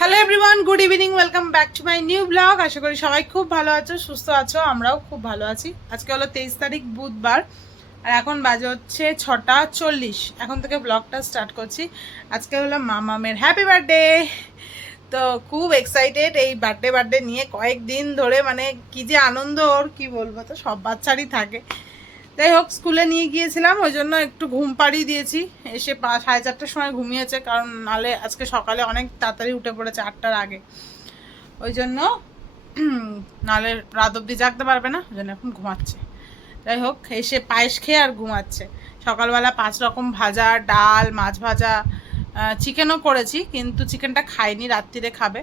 Hello everyone, good evening, welcome back to my new blog. আশা করি সবাই খুব ভালো আছো, সুস্থ আছো। আমরাও খুব ভালো আছি। আজকে হলো 23 তারিখ, বুধবার, আর এখন বাজে হচ্ছে 6:40। এখন থেকে ব্লগটা স্টার্ট করছি। আজকে হলো মামামের হ্যাপি বার্থডে। তো খুব এক্সাইটেড এই বার্থডে নিয়ে। কয়েকদিন ধরে মানে কি যে আনন্দ, ওর কি বলবো, তো সব বাচ্চারই থাকে। যাই হোক, স্কুলে নিয়ে গিয়েছিলাম, ওই জন্য একটু ঘুম পাড়িয়ে দিয়েছি। এসে 4:30টার সময় ঘুমিয়েছে, কারণ নালে আজকে সকালে অনেক তাড়াতাড়ি উঠে পড়েছে, 8টার আগে। ওই জন্য নালে রাত অব্দি জাগতে পারবে না, ওই জন্য এখন ঘুমাচ্ছে। যাই হোক, এসে পায়েস খেয়ে আর ঘুমাচ্ছে। সকালবেলা 5 রকম ভাজা, ডাল, মাছ ভাজা, চিকেনও করেছি, কিন্তু চিকেনটা খাইনি, রাত্রিরে খাবে।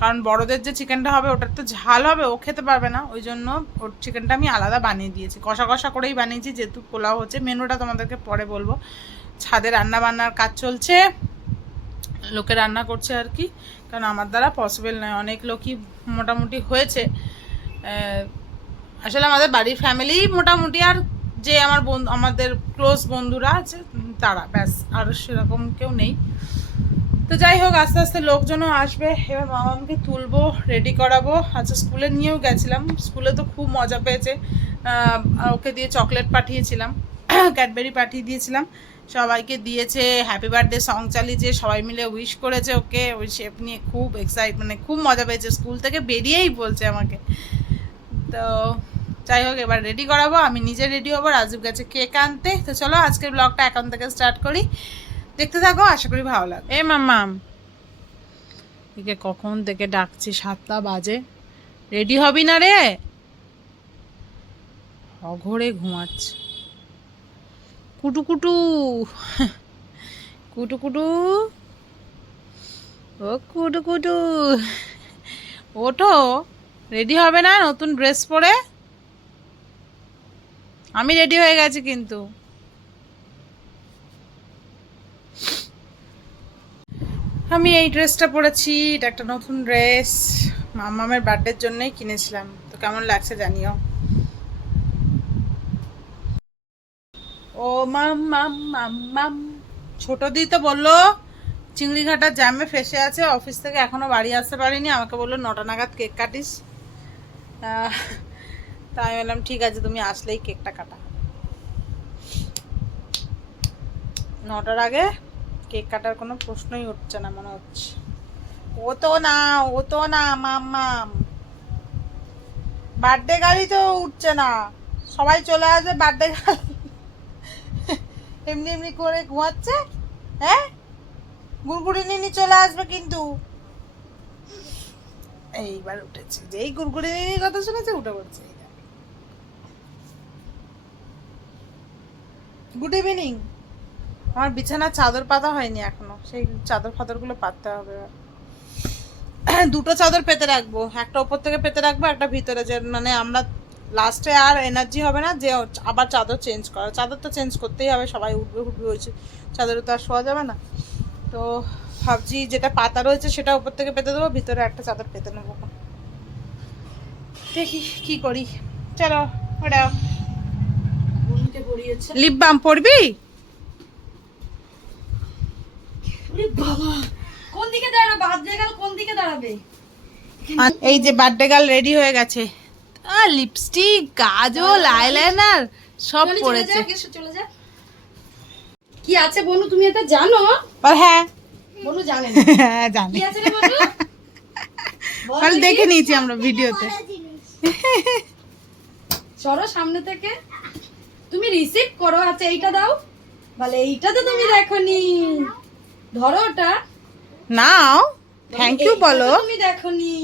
কারণ বড়দের যে চিকেনটা হবে ওটার তো ঝাল হবে, ও খেতে পারবে না। ওই জন্য ওর চিকেনটা আমি আলাদা বানিয়ে দিয়েছি, কষা কষা করেই বানিয়েছি, যেহেতু পোলাও হচ্ছে। মেনুটা তোমাদেরকে পরে বলবো। ছাদে রান্না বান্নার কাজ চলছে, লোকে রান্না করছে আর কি, কারণ আমার দ্বারা পসিবল নয়। অনেক লোকই মোটামুটি হয়েছে। আসলে আমাদের বাড়ির ফ্যামিলি মোটামুটি, আর যে আমার বন্ধু, আমাদের ক্লোজ বন্ধুরা আছে তারা, ব্যাস, আর সেরকম কেউ নেই। তো যাই হোক, আস্তে আস্তে লোকজনও আসবে। এবার মামাকে তুলবো, রেডি করাবো। আচ্ছা, স্কুলে নিয়েও গেছিলাম, স্কুলে তো খুব মজা পেয়েছে। ওকে দিয়ে চকলেট পাঠিয়েছিলাম, ক্যাডবেরি পাঠিয়ে দিয়েছিলাম, সবাইকে দিয়েছে। হ্যাপি বার্থডে সং চালিয়েছে, সবাই মিলে উইশ করেছে ওকে। ওই শেপ নিয়ে খুব মানে খুব মজা পেয়েছে। স্কুল থেকে বেরিয়েই বলছে আমাকে। তো যাই হোক, এবার রেডি করাবো, আমি নিজে রেডি হবো, রাজীব গেছে কেক আনতে। তো চলো আজকের ব্লগটা এখন থেকে স্টার্ট করি, দেখতে থাকো, আশা করি ভালো লাগবে। এ মাম্মাম, একে কখন থেকে ডাকছি, 7টা বাজে, রেডি হবি না রে? অঘরে ঘুমাচ্ছে। কুটু কুটু কুটু কুটু, ও কুটু কুটু, ওঠো, রেডি হবে না নতুন ড্রেস পরে? আমি রেডি হয়ে গেছি কিন্তু। আমি এই ড্রেসটা পরেছি, এটা একটা নতুন ড্রেস, মামামের বার্থডের জন্যই কিনেছিলাম। তো কেমন লাগছে জানিও। ও মাম মাম মাম মাম, ছোট দি তো বললো চিংড়িঘাটার জ্যামে ফেসে আছে, অফিস থেকে এখনো বাড়ি আসতে পারিনি। আমাকে বললো 9টা নাগাদ কেক কাটিস। তাই আমি বললাম ঠিক আছে, তুমি আসলেই কেকটা কাটা। 9টার আগে কেক কাটার কোনো প্রশ্নই উঠছে না মনে হচ্ছে। ও তো না মাম, বার্থডে গাড়ি তো উঠছে না, সবাই চলে আসবে, বার্থডে গাড়ি এমনি এমনি করে ঘুমাচ্ছে। হ্যাঁ, গুড়গুড়ি নিনি চলে আসবে কিন্তু। এইবার উঠেছে, যেই গুড়গুড়ি নিনির কথা শুনেছে উঠে পড়ছে। Good evening. আমার বিছানার চাদর পাতা হয়নি এখনো, সেই চাদর ফাদরগুলো পাততে হবে। দুটো চাদর পেতে রাখবো, একটা ওপর থেকে পেতে রাখবো, একটা ভিতরে, যে মানে আমরা লাস্টে আর এনার্জি হবে না যে আবার চাদর চেঞ্জ করা। চাদর তো চেঞ্জ করতেই হবে, সবাই উঠবে হয়েছে, চাদরে তো আর শোয়া যাবে না। তো ভাবছি যেটা পাতা রয়েছে সেটা উপর থেকে পেতে দেবো, ভিতরে একটা চাদর পেতে নেবো। দেখি কি করি। চলো ওটাও। লিপ বাম পরবি? বাবা, কোন দিকে দাঁড়াবে? বার্থডে গার্ল কোন দিকে দাঁড়াবে? এই যে বার্থডে গার্ল রেডি হয়ে গেছে, লিপস্টিক, কাজল, আইলাইনার সব পরেছে। চলে যা। কি আছে বনু, তুমি এটা জানো? হ্যাঁ বনু জানে না। হ্যাঁ জানি, কি আছে রে বনু? কাল দেখে নিয়েছি আমরা ভিডিওতে। সরো সামনে থেকে, তুমি রিসিভ করো। আচ্ছা এইটা দাও, বলে এইটা তো তুমি দেখোনি, ধরো ওটা নাও, থ্যাংক ইউ বলো। তুমি দেখোনি।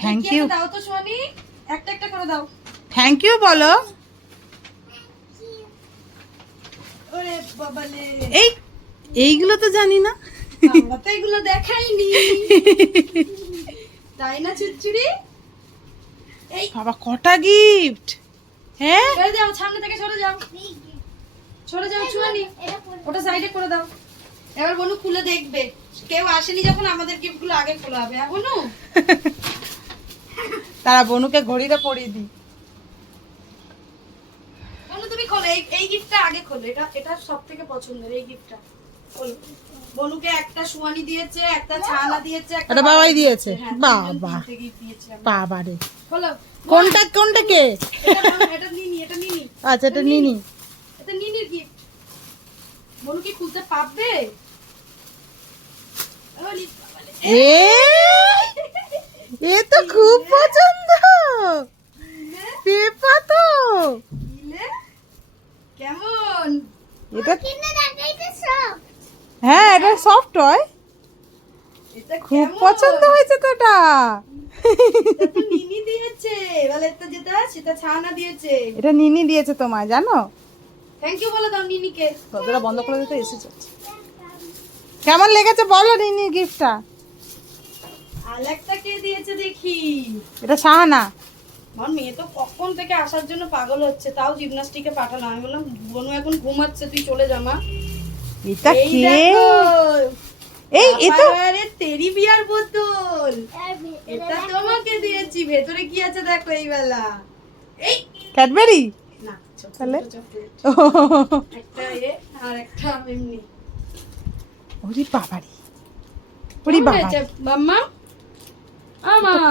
থ্যাংক ইউ দাও তো সোনি, একটা একটা করে দাও। থ্যাংক ইউ বলো। ওরে বাবালে, এইগুলো তো জানি না, আমরা তো এগুলো দেখাইনি, তাই না চুচুড়ি? এই বাবা কটা গিফট! হ্যাঁ, সরে যাও, সামনে থেকে সরে যাও, সরে যাও চুয়ানি, ওটা সাইডে করে দাও। এবার বনু খুলে দেখবে, কেউ আসেনি যখন আমাদের গিফট গুলো আগে খোলা হবে। হ্যাঁ বনু, তারা বনুকে ঘড়িটা পরিয়ে দিই। বনু তুমি খোলো, এই গিফটটা আগে খোলো, এটা এটা সব থেকে পছন্দের এই গিফটটা খোলো। বনুকে একটা সুয়ানি দিয়েছে, একটা ছানা দিয়েছে, এটা বাবাই দিয়েছে। হ্যাঁ, বাবা তিনটে gift দিয়েছে আমরা। বাবা রে, বলো, কোনটা কে? এটা নিনি, এটা নিনি, আচ্ছা এটা নিনি। এটা নিনির গিফট। বনু কি খুলতে পারবে? ওলি বাবালে। এ তো খুব পছন্দ, পেপা তো। ইলে কেমন? এটা হ্যাঁ, এটা সফট হয়, এটা খুব কেমন? পছন্দ হয়েছে তো এটা। এটা তো নিনি দিয়েছে, বলে এটা যেটা সেটা ছানা দিয়েছে। এটা নিনি দিয়েছে তোমায়, জানো? থ্যাংক ইউ বলে দাও নিনিকে। দরজাটা বন্ধ করে দিতে এসেছে। কেমন লেগেছে বলো নিনি গিফটটা? আর একটা কে দিয়েছে দেখি। এটা সাহানা। আমার মেয়ে তো কখন থেকে আসার জন্য পাগল হচ্ছে, তাও জিমনাস্টিকে পাঠানো। আমি বললাম বনু এখন ঘুমাচ্ছে, তুই চলে যা মা। এটা এই কে? দেখো, এ তো আরে তেরি বিয়ার বোতল। এটা তোমাকে দিয়েছি, ভেতরে কি আছে দেখো এই বেলা। এই ক্যাডবেরি। না, ছোট তাহলে? চকলেট। একটা আর একটা এমনি। ওরে বাবারি, ওরে কেমন বাবা, হয়েছে, মাম্মা?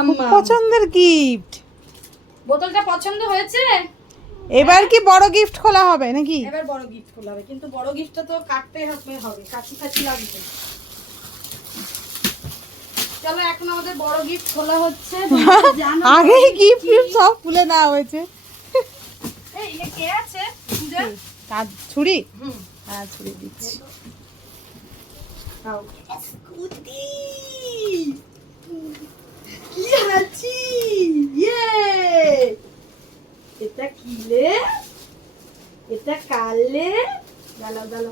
খুব পছন্দের গিফট। বোতলটা পছন্দ হয়েছে? এবার কি বড় গিফট খোলা হবে নাকি? এবার বড় গিফট খোলা হবে, কিন্তু বড় গিফটটা তো কাটতে হবে, কাছি লাগবে। চলো এখন আমাদের বড় গিফট খোলা হচ্ছে। জানো আগেই গিফট সব খুলে নেওয়া হয়েছে। এই এ কে আছে পূজা? কাজ ছুরি, হুম, হ্যাঁ ছুরি দিচ্ছি। দাও। স্কুটি কি আছে? ইয়ে, এটা কিলে, এটা কালে। দাঁড়াও,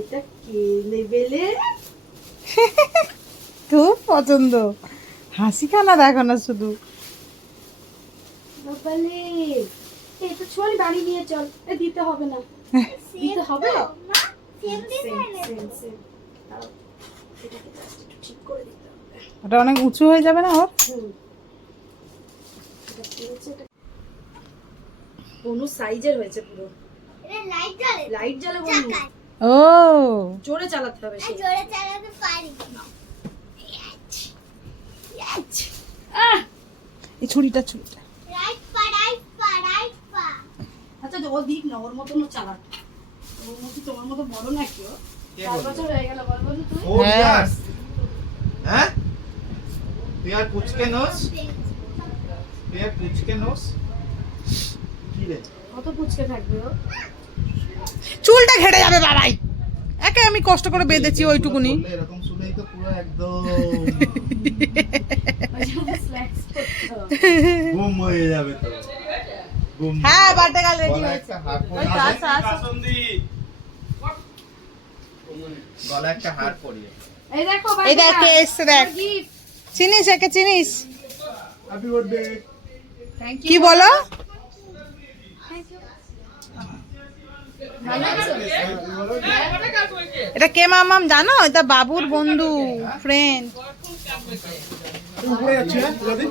এটা কে লেবেলে? খুব পছন্দ, হাসি খানা দেখো না শুধু। বাবালে, এই তো ছোয়ালি বাড়ি নিয়ে চল। এ দিতে হবে না, দিতে হবে। সেম। দাঁড়াও, এটাকে just একটু ঠিক করে দিতে হবে। ওটা অনেক উঁচু হয়ে যাবে না ওর? হুম। এটা কি হয়েছে এটা? বনু সাইজের হয়েছে পুরো। লাইট জ্বলে বনু। ও জোরে চালাতে হবে সেই। আহ! এই ছুরিটা। আচ্ছা ও দিক না, ওর মতন ও চালাক। ওর মতো তোমার মতো বড় নাকি ও? 4 বছর হয়ে গেল, বল বলু তুই। 4 years? হ্যাঁ? তুই আর পুচকে নোস? কি রে? কত পুচকে থাকবে ও? চুলটা ঘেটে যাবে বাবাই, একে আমি কষ্ট করে বেঁধেছি ওইটুকুনি। বললে এরকম শুনেই তো পুরো একদম স্ল্যাক্স করতো। গুম হয়ে যাবে তো। গুম। হ্যাঁ বার্থডে গার্ল রেডি গলায় হয়েছে। একটা হার ওই তো পরিয়ে আসো, আসো। গলায় একটা হার পরিয়ে। এই দেখো এই দেখ কে এসছে, দেখ। গিফট। চিনিস একে, চিনিস? Happy birthday. Thank you. কি বলো? ভালো আছো? এটা কে মামাম জানো? এটা বাবুর বন্ধু, ফ্রেন্ড। উপরে যাচ্ছে না দাদি?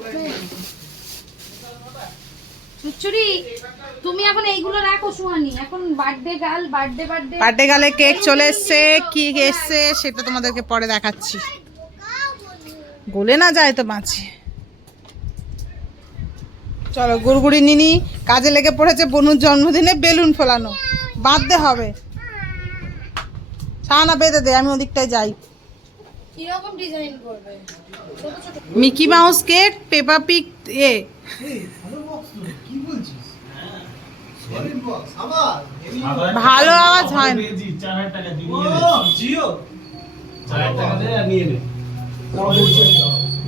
চুচুরি, তুমি এখন এইগুলো রাখো সুহানি। এখন বার্থডে গার্ল, বার্থডে বার্থডে গার্লে কেক চলে এসছে, কি এসছে সেটা তোমাদেরকে পরে দেখাচ্ছি। গলে না যায় তো বাঁচি। চলো গুড়গুড়ি নিনি কাজে লেগে পড়েছে, বনুর জন্মদিনে বেলুন ফোলানো, বাঁধতে হবে। সাহানা বেঁধে দে, আমি ওদিকটায় যাই। কি রকম ডিজাইন করবে? ছোট ছোট। মিকি মাউস কেক, পেপা পিগ, কি বলছিস? সলিড বক্স আবার ভালো আওয়াজ হয় না। 4000 টাকা দিয়ে ও নিয়ে নে। জিও 4000 টাকা দিয়ে আর নিয়ে নে।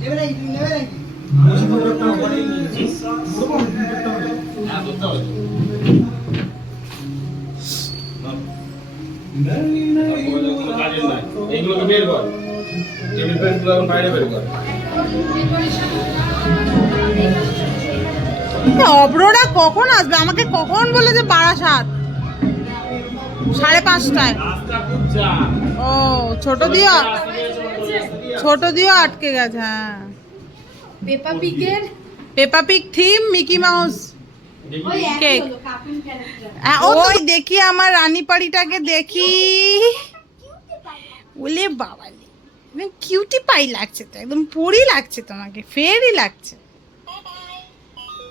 নেবে নাকি তুমি নেবে নাকি? বলছি তো ওটা ওখানেই নিয়েছিস। হ্যাঁ, করতে হবে তো। এগুলো কাজের নয়। এইগুলোকে বের কর। টেবিল ফ্যানগুলো এখন বাইরে বের কর। অব্ররা কখন আসবে? আমাকে কখন বলেছে বারাসাত? 5:30টায়। রাস্তা খুব জ্যাম। ও ছোট দিও আটকে গেছে। হ্যাঁ পেপা পিগের পেপা পিগ থিম, মিকি মাউস ওই একই কেক। হলো কার্টুন ক্যারেক্টার। ওই দেখি আমার রানী পাড়িটাকে দেখি। ওলে বাবা, কিউটি পাই লাগছে তো, একদম পরি লাগছে তোমাকে, ফেরি লাগছে।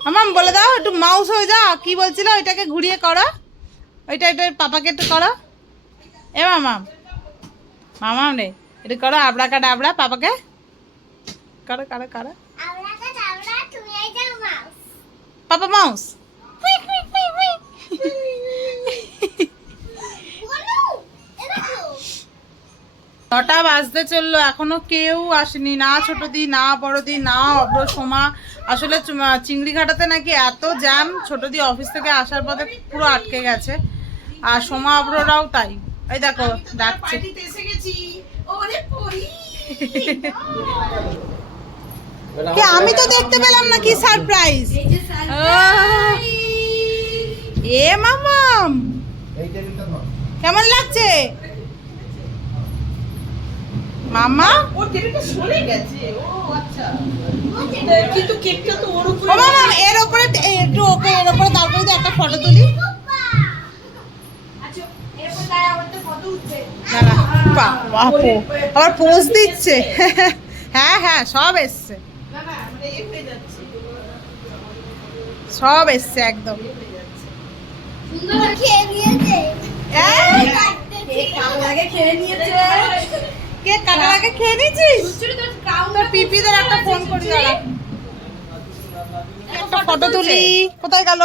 মামাম বলে দাও একটু মাউস হয়ে যাও, কি বলছিল ওইটাকে ঘুরিয়ে করো, ওইটা এটা পাপাকে একটু করো। এ মামাম, মামাম রে একটু করো আবড়াকা ডাবড়া, পাপাকে করো করো করো। পাপা মাউস। নটা বাজতে চললো, এখনো কেউ আসেনি, না ছোটদি না বড়দি না অব্র সোমা। আসলে চিংড়ি ঘাটাতে নাকি এত জ্যাম, ছোটদি অফিস থেকে আসার পথে পুরো আটকে গেছে, আর সোমা অব্ররাও তাই। এই দেখো ডাকছে। কে আমি তো দেখতে পেলাম না, কি সারপ্রাইজ। এ মামাম কেমন লাগছে মামা? ও মামা এর উপরে একটু ওকে, এর উপরে তারপরে তো একটা ফটো তুলি। দাঁড়া, বাবা, আবার পোজ দিচ্ছে। হ্যাঁ হ্যাঁ সব এসছে, সব এসছে একদম। কেক কাটার আগে খেয়ে নিয়েছিস? তোর পিপিদের একটা ফোন করি, দাঁড়া একটা ফটো তুলি। কোথায় গেল?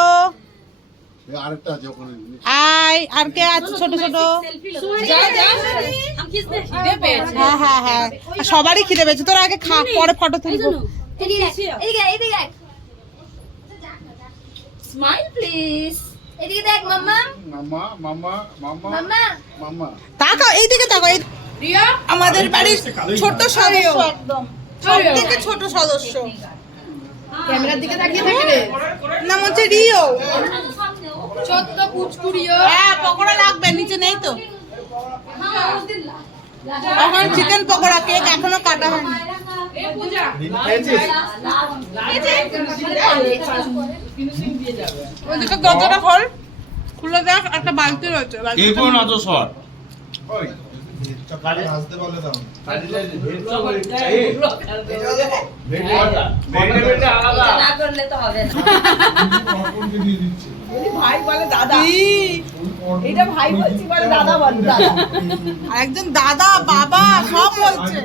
আয়, আর কে আছে ছোট ছোট? হ্যাঁ হ্যাঁ হ্যাঁ, সবারই খিদে পেয়েছে। তোর আগে খা, পরে ফটো তুলবো। Smile please. এদিকে দেখ মাম্মা। মামা মামা মামা মামা। তাকাও এইদিকে, তাকাও। আমাদের বাড়ির ছোট সদস্য, একদম সবথেকে ছোট সদস্য। ক্যামেরার দিকে তাকিয়ে থাকে রে। নাম হচ্ছে রিও। ছোট্ট পুচকুড়িও। হ্যাঁ পকোড়া লাগবে, নিচে নেই তো। এখন চিকেন পকোড়া, কেক এখনো কাটা হয়নি। ওইদিকে দরজাটা খোল, খুলে দেখ একটা বালতি রয়েছে। কে কোন না তো সর ওই কালি হাসতে বলে দাও। আর একজন দাদা বাবা সব বলছে।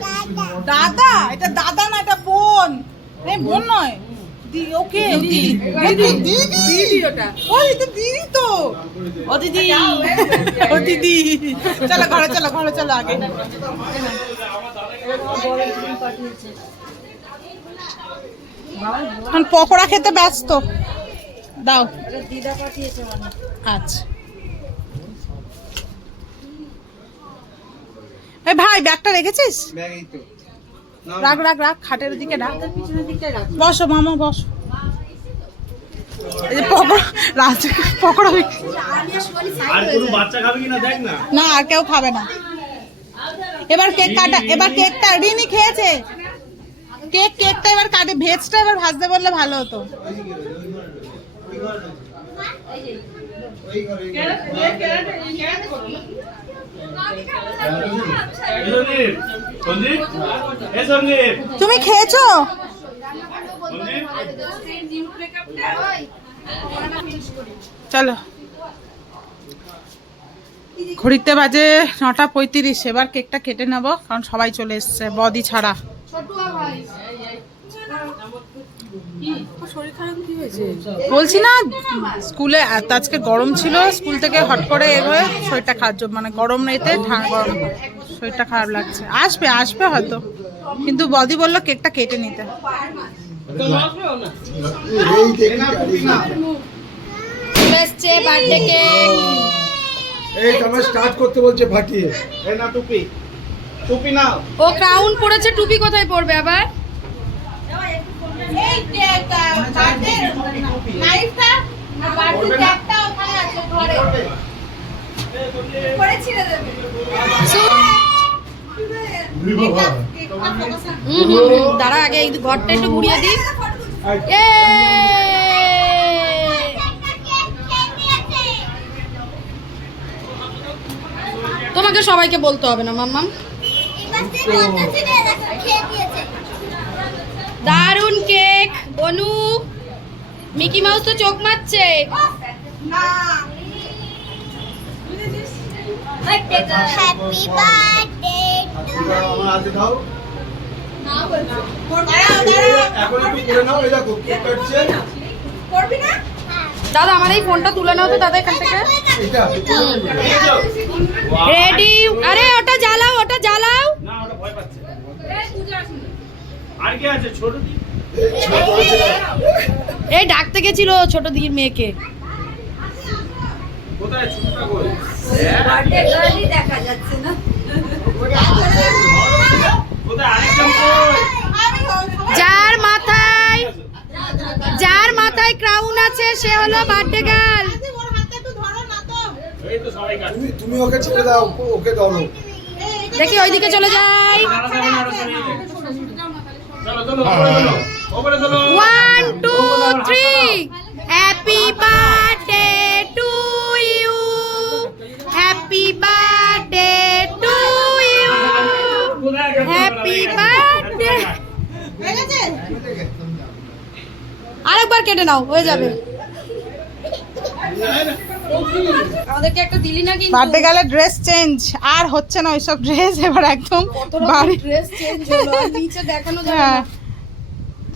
দাদা, এটা দাদা না, এটা বোন। বোন নয়, ওকে দিদি, ওটা ও এটা দিদি তো। ও দিদি, ও দিদি। চলো ঘরে চলো, ঘরে চলো আগে। এখন পকোড়া খেতে ব্যস্ত, দাও। আচ্ছা এই ভাই ব্যাগটা রেখেছিস? রাখ রাখ রাখ, খাটের দিকে রাখ। বসো মামা বসো। এই যে পকোড়া, রাজ পকোড়া আর কোনো বাচ্চা খাবে কিনা দেখ না। না, আর কেউ খাবে না। এবার কেক কাটা, এবার কেকটা রিনি খেয়েছে। কেকটা এবার কাটে, ভেজটা এবার ভাজতে বললে ভালো হতো। তুমি খেয়েছো? চলো, ঘড়িতে বাজে 9:35। এবার কেকটা কেটে নেবো, কারণ সবাই চলে এসছে বদি ছাড়া। বলছি না, স্কুলে এত আজকে গরম ছিল, স্কুল থেকে হট করে এর হয়ে শরীরটা খারাপ, মানে গরম নেইতে গরম শরীরটা খারাপ লাগছে। আসবে আসবে হয়তো, কিন্তু বদি বললো কেকটা কেটে নিতে। বার্থডে কেক এই তোমার স্টার্ট করতে বলছে ফাটিয়ে। এই না টুপি, টুপি নাও। ও ক্রাউন পরেছে, টুপি কোথায় পরবে আবার? দাঁড়া, আগে এই ঘরটা একটু ঘুরিয়ে দিই। তোমাকে সবাইকে বলতে হবে না মাম্মাম। দারুন কেক বনু। মিকি মাউস তো চোখ মারছে। হ্যাপি বার্থডে আমার হাতে দাও। এখন একটু করে নাও, এই দেখো কেক কাটছে। দাদা আমার এই ফোনটা তুলে নাও তো দাদা এখান থেকে। এটা রেডি। আরে ওটা জ্বালাও, ওটা জ্বালাও। না ওটা ভয় পাচ্ছে। আর কি আছে ছোট দি? এই ডাকতে গেছিল ছোট দিদির মেয়েকে। কোথায় ছোটটা কই? কোথায় আরেকজন কই? যার মাথায় ক্রাউন আছে সে হলো বার্থডে গার্ল। এই তো সবাই কাছে। তুমি ওকে ছেড়ে দাও, ওকে ধরো। দেখি ওইদিকে চলে যাই। চলো চলো ওপরে চলো। ওপরে চলো। 1 2 3 happy birthday to you, happy birthday to you, happy birthday. আরেকবার কেটে নাও, হয়ে যাবে। আমাদেরকে একটা দিলি না কিন্তু। বার্থডে গেলে ড্রেস চেঞ্জ আর হচ্ছে না ওইসব ড্রেস, এবার একদম বাড়ি। ড্রেস চেঞ্জ হলো আর নিচে দেখানো যাবে হ্যাঁ, না।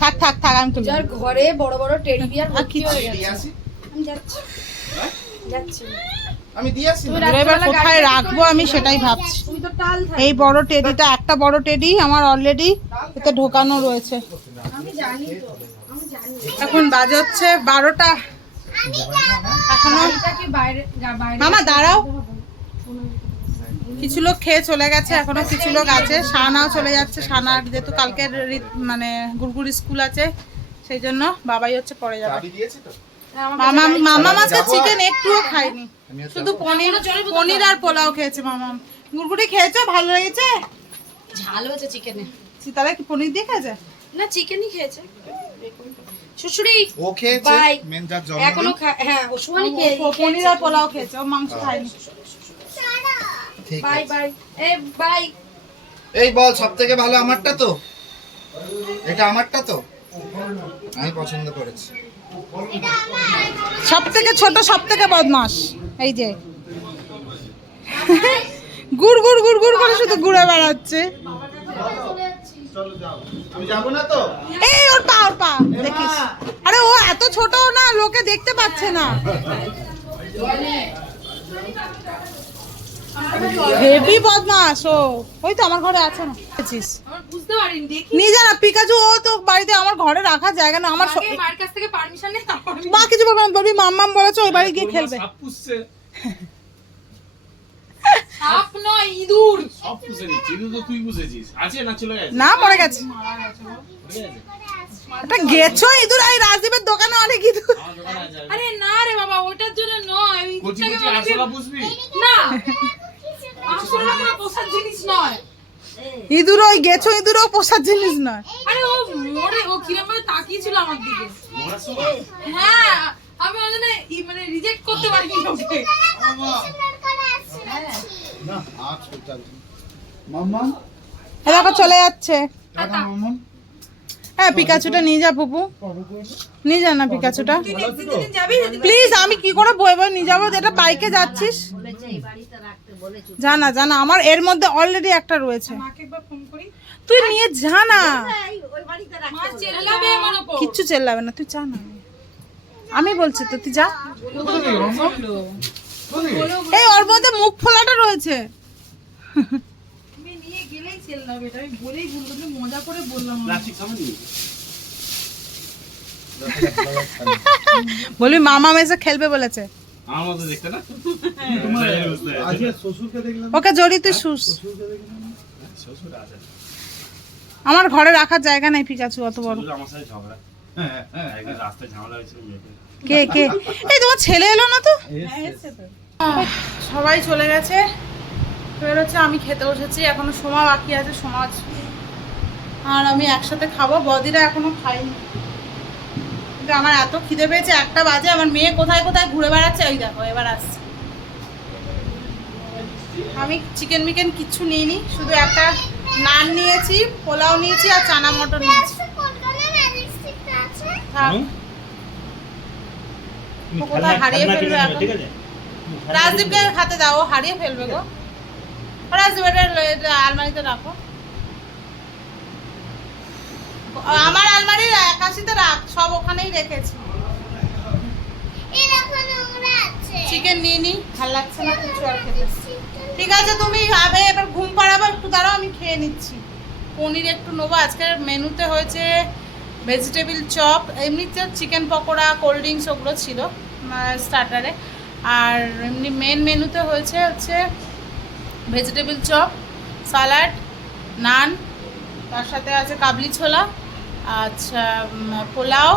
থাক থাক থাক, আমি তুলি। যার ঘরে বড় বড় টেডি বিয়ার আর ভর্তি কিছু হয়ে গেছে। আমি যাচ্ছি। যাচ্ছি। আমি দিয়ে আসি। তুমি এবার রাত্রেবেলা কোথায় গাড়ি রাখবো আমি সেটাই ভাবছি। তুমি তো টাল থাক। এই বড় টেডিটা, একটা বড় টেডি আমার অলরেডি এতে ঢোকানো রয়েছে। আমি জানি তো, আমি জানি। এখন বাজে হচ্ছে 12টা। এখনো এটা কি বাইরে বাইরে? মামা দাঁড়াও, কিছু লোক খেয়ে চলে গেছে, এখনো কিছু লোক আছে। সানাও চলে যাচ্ছে। সানার যেহেতু কালকের মানে গুড়গুড়ি স্কুল আছে, সেই জন্য বাবাই হচ্ছে পরে যাবে। মামা মামা মাছকে চিকেন একটুও খায়নি, শুধু পনির আর পোলাও খেয়েছে। মামা গুড়গুড়ি খেয়েছো? ভালো লেগেছে? ঝাল হয়েছে চিকেনে। সীতারা কি পনির দিয়ে খেয়েছে? না চিকেনই খেয়েছে। শ্বশুরি ও খেয়েছে বাই। মেন যার এখনো হ্যাঁ ও সুহানি পনির আর পোলাও খেয়েছে, ও মাংস খায়নি। ঠিক বাই বাই। এই বাই। এই বল সবথেকে ভালো আমারটা তো, এটা আমারটা তো আমি পছন্দ করেছি। সব থেকে ছোট, সব থেকে বদমাস এই যে গুড় গুড় গুড় গুড় করে শুধু ঘুরে বেড়াচ্ছে। আমি যাবো না তো। এই ওর পা দেখিস। আরে ও এত ছোট না, লোকে দেখতে পাচ্ছে না। হেভি বদমাস ও। ওই তো আমার ঘরে আছে না, দেখছিস? বুঝতে পারিনি দেখি। নিয়ে যা না পিকাচু, ও তো বাড়িতে আমার ঘরে রাখার জায়গা না। আমার আগে মার কাছ থেকে পারমিশন নে তারপর। মা কিছু বলবে না, বলবি মাম্মাম বলেছে ওই বাড়ি গিয়ে খেলবে। সাপ পুষছে। সাপ নয় ইঁদুর। সব পুষে নিচ্ছি। ইঁদুর তো তুই পুষেছিস। আছে না চলে গেছে? না মরে গেছে। ঠিক আছে। এটা গেছো ইঁদুর, এই রাজদীপের দোকানে অনেক ইঁদুর। আমার দোকানে আছে। আরে না রে বাবা ওটার জন্য নয়। ওই কচি ইঁদুরটাকে কচি অনেকদিন- আরশোলা পুষবি? না আসলে না কোনো পোষার জিনিস নয়। ইঁদুর ওই গেছো ইঁদুরও পোষার জিনিস নয়। আরে ও মরে ও কিরম ভাবে তাকিয়েছিল আমার দিকে। মরার সময়? হ্যাঁ আমি ওই জন্য মানে রিজেক্ট করতে পারিনি ওকে। না আর চলছে মাম্মা। এ দেখো চলে যাচ্ছে। টাটা মাম্মা। হ্যাঁ পিকাচুটা নিয়ে যা পুপু, নিয়ে যা না পিকাচুটা যাবি প্লিজ। আমি কি করে বয়ে বয়ে নিয়ে যাবো? যেটা বাইকে যাচ্ছিস জানা জানা, আমার এর মধ্যে অলরেডি একটা রয়েছে। মাকে একবার ফোন করি। তুই নিয়ে যা না, মা চেল্লাবে আমার উপর। কিচ্ছু চেল্লাবে না, তুই যা না। আমি বলছি তো তুই যা। এই ওর মধ্যে মুখ ফোলাটা রয়েছে। তুমি নিয়ে গেলেই চেল্লাবে, এটা আমি বলেই ভুল করলাম, মজা করে বললাম। প্লাস্টিক সামনে নিয়ে। বলবি মামা এসে খেলবে বলেছে। আমার মতো দেখতে না? আজকে শ্বশুরকে দেখলাম। ওকে জড়ি তুই শুস। শ্বশুর আছে। আমার ঘরে রাখার জায়গা নাই পিকাচু অত বড়। শ্বশুর আমার সাথে ঝগড়া। একদিন রাস্তায় ঝামেলা হয়েছিল মেয়েকে। কে কে? এই তোমার ছেলে এলো না তো? সবাই চলে গেছে, এবার হচ্ছে আমি খেতে বসেছি। এখনো সোমা বাকি আছে, সোমা আর আমি একসাথে খাবো। বদিরা এখনো খাইনি, কিন্তু আমার এত খিদে পেয়েছে, 1টা বাজে। আমার মেয়ে কোথায় কোথায় ঘুরে বেড়াচ্ছে, ওই দেখো এবার আসছে। আমি চিকেন মিকেন কিচ্ছু নিইনি, শুধু একটা নান নিয়েছি, পোলাও নিয়েছি আর চানা মটর নিয়েছি। থাক। ও কোথায় হারিয়ে ফেলবে এখন? রাজদীপকে হাতে দাও, ও হারিয়ে ফেলবে গো। রাজদীপ এটা আলমারিতে রাখো, আমার আলমারির একাশিতে রাখ, সব ওখানেই রেখেছি। চিকেন নিয়ে নি, ভাল লাগছে না কিছু আর খেতে। ঠিক আছে তুমি আবে, এবার ঘুম পাড়াবো, একটু দাঁড়াও আমি খেয়ে নিচ্ছি। পনির একটু নেবো, আজকের মেনুতে হয়েছে ভেজিটেবিল চপ, এমনিতে চিকেন পকোড়া, কোল্ড ড্রিঙ্কস ওগুলো ছিল স্টার্টারে, আর এমনি মেন মেনুতে হচ্ছে ভেজিটেবিল চপ, স্যালাড, নান, তার সাথে আছে কাবলি ছোলা, আচ্ছা পোলাও,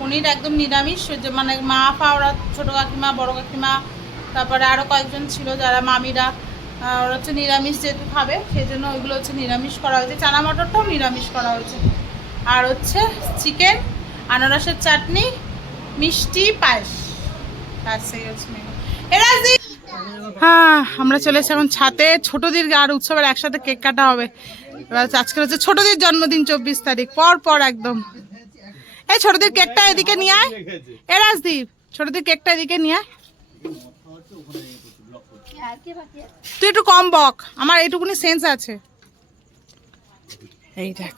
পনির একদম নিরামিষ, যে মানে মা ফা ওরা ছোটো কাকিমা, বড় কাকিমা, তারপরে আরও কয়েকজন ছিল যারা মামিরা, ওরা হচ্ছে নিরামিষ যেহেতু খাবে সেই জন্য ওইগুলো হচ্ছে নিরামিষ করা হয়েছে। চানা মটরটাও নিরামিষ করা হয়েছে। আর হচ্ছে চিকেন, আনারসের চাটনি, মিষ্টি, পায়েস, আর সেই হচ্ছে মেনু। হ্যাঁ, আমরা চলে এসেছি এখন ছাতে। ছোটদির আর উৎসবের একসাথে কেক কাটা হবে। এবার আজকে হচ্ছে ছোটদির জন্মদিন, 24 তারিখ, পর একদম। এই ছোটদির কেকটা এদিকে নিয়ে আয়, এ রাজদীপ, ছোটদির কেকটা এদিকে নিয়ে আয়। তুই একটু কম বক, আমার এইটুকুনি সেন্স আছে। এই দেখ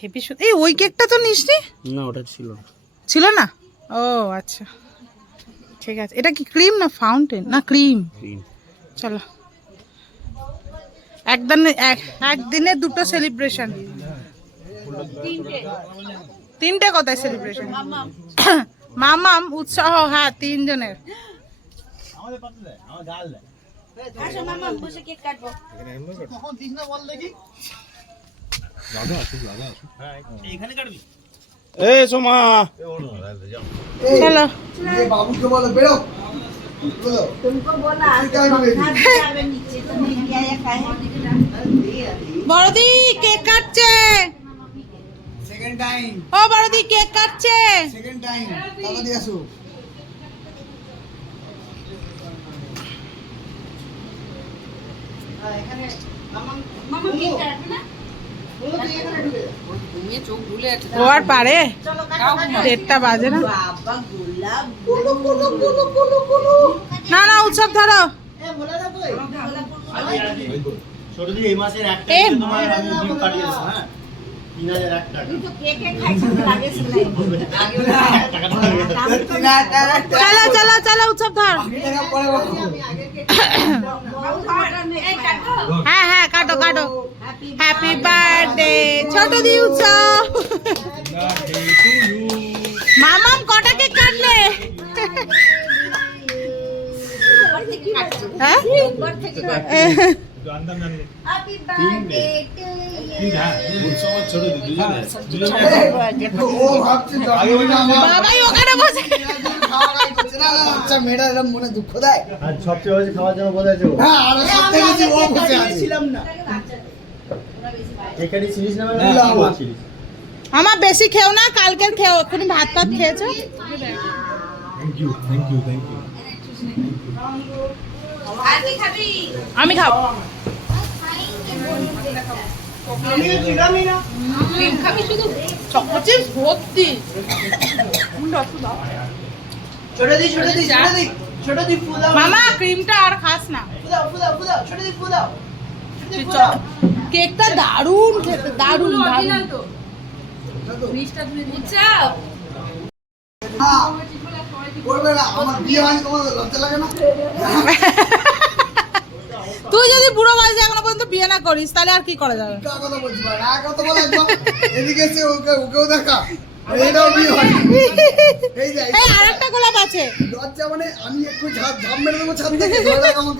হেভি, এই ওই কেকটা তো নিসনি না, ওটা ছিল না? ও আচ্ছা ঠিক আছে। এটা কি ক্রিম না ফাউন্টেন? না ক্রিম। চলো, একদিনে দুটো সেলিব্রেশন, তিনটে কথায় সেলিব্রেশন। মামাম, উৎসাহ, হ্যাঁ 3 জনের। এই সোমা, চলো বাবুকে বলো বেরো। বড়দি কেক কাটছে, সেকেন্ড টাইম, ও বড়দি কেক কাটছে। সেকেন্ড টাইম, তাড়াতাড়ি আসো। ও আর পারে, 1:30 বাজে না। না না উৎসব ধরো। ছোটদি এই মাসের 1 এ, তারিখে তোমার আমি ডিম কাটিয়ে দিয়েছি, হ্যাঁ 3001 টাকা। চলো চলো চলো উৎসব ধর। হ্যাঁ হ্যাঁ কাটো কাটো। হ্যাপি বার্থডে ছোট দি উৎসব। মামাম কটা কেক কাটলে? হ্যাঁ বাবাই ওখানে বসে। আচ্ছা মেয়েরা এরকম মনে দুঃখ দেয়। আর সবচেয়ে বেশি খাওয়ার জন্য বলেছে ও। হ্যাঁ আর সবথেকে বেশি ও বসে আছে। এখানে ছিলিস না মানে বুলাও। কি ছিলিস? আমার বেশি খেও না, কালকের খেও, এক্ষুনি ভাত টাত খেয়েছো। আমি খাবো। চকোচিপস ভর্তি। মামা ক্রিমটা আর খাস না। কেকটা দারুণ খেতে, দারুণ দারুণ। করবে না, আমার বিয়ে হয়নি, তোমার লজ্জা লাগে না? তুই যদি বুড়ো বয়সে এখনো পর্যন্ত বিয়ে না করিস তাহলে আর কি করা যাবে? কার কথা বলছি ভাই? না কথা বলে একদম এদিকে এসে ওকেও দেখা, এটাও বিয়ে হয়নি। এই যে এই আরেকটা গোলাপ আছে। লজ্জা মানে আমি একটু ঝাঁপ মেরে দেবো ছাদ থেকে, ধরে রাখ আমাকে।